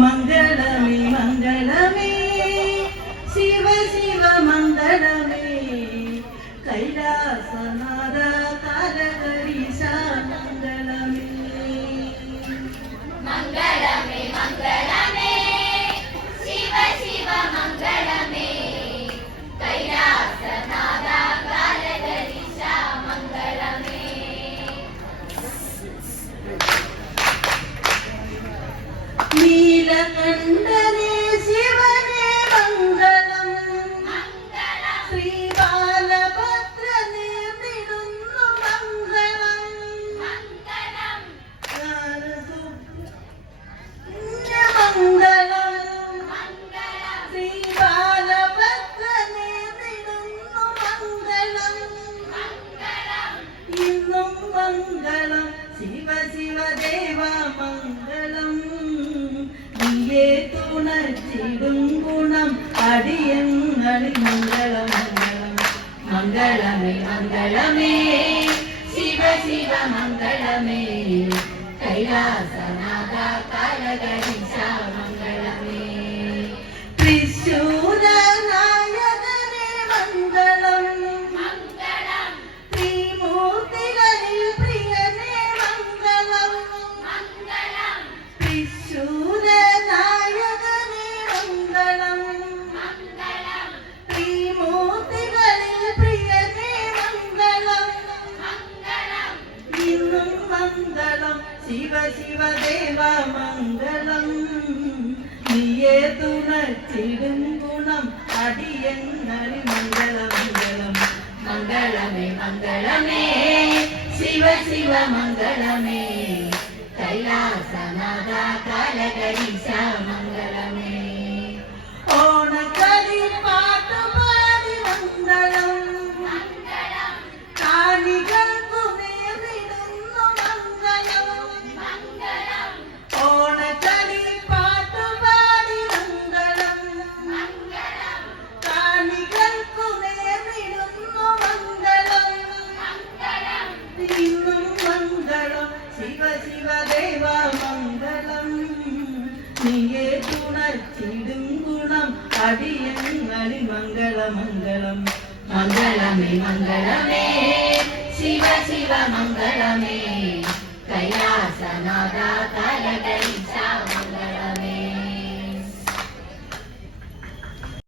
മംഗളമേ മംഗളമേ ശിവ ശിവ മംഗളമേ കൈലാസനാഥ കാലകരീശ മംഗളമേ മംഗളമേ മംഗളമേ ശിവ ശിവ മംഗളമേ കൈലാസനാഥ കാലകരീശ മംഗളമേ നീലകണ്ഠനേ ശിവനേ മംഗളം ശ്രീബാലഭദ്രനേ നിടുന്നു മംഗളം മംഗളം ശ്രീബാലഭദ്രനേ നിടുന്നു മംഗളം ഇന്നും മംഗളം ശിവ ശിവ ദേവ മംഗളം നീയേ തുണച്ചിടും ഗുണം അടിയങ്ങളിൽ മംഗളം മംഗളം മംഗളമേ മംഗളമേ ശിവ ശിവ മംഗളമേ കൈലാസനാഥ കാലകരീശ മംഗളമേ തൃശൂര നായകനേ മംഗളം ത്രിമൂർത്തികളിൽ പ്രിയനേ മംഗളം തൃശൂര നായകനേ മംഗളം ത്രിമൂർത്തികളിൽ പ്രിയനേ മംഗളം ഇന്നും മംഗളം ശിവ ശിവ ദേവ മംഗളം നീയേ തുണച്ചിടും ഗുണം അടിയങ്ങളിൽ മംഗളം മംഗളം മംഗളമേ മംഗളമേ ശിവ ശിവ മംഗളമേ കൈലാസനാഥ കാലകരീശ മംഗളമേ ഓണക്കളി പാട്ടുപാടി മംഗളം കാണികൾക്കു നേരിടുന്നു മംഗളം ഓണക്കളി പാട്ടുപാടി മംഗളം കാണികൾക്കു നേരിടുന്നു മംഗളം ഇന്നും മംഗളം ശിവ ശിവ ദേവ മംഗളം നീയേ തുണച്ചിടും ഗുണം അടിയങ്ങളിൽ മംഗളമംഗളം മംഗളമേ മംഗളമേ ശിവ ശിവ മംഗളമേ കൈലാസനാഥ കാലകരീശ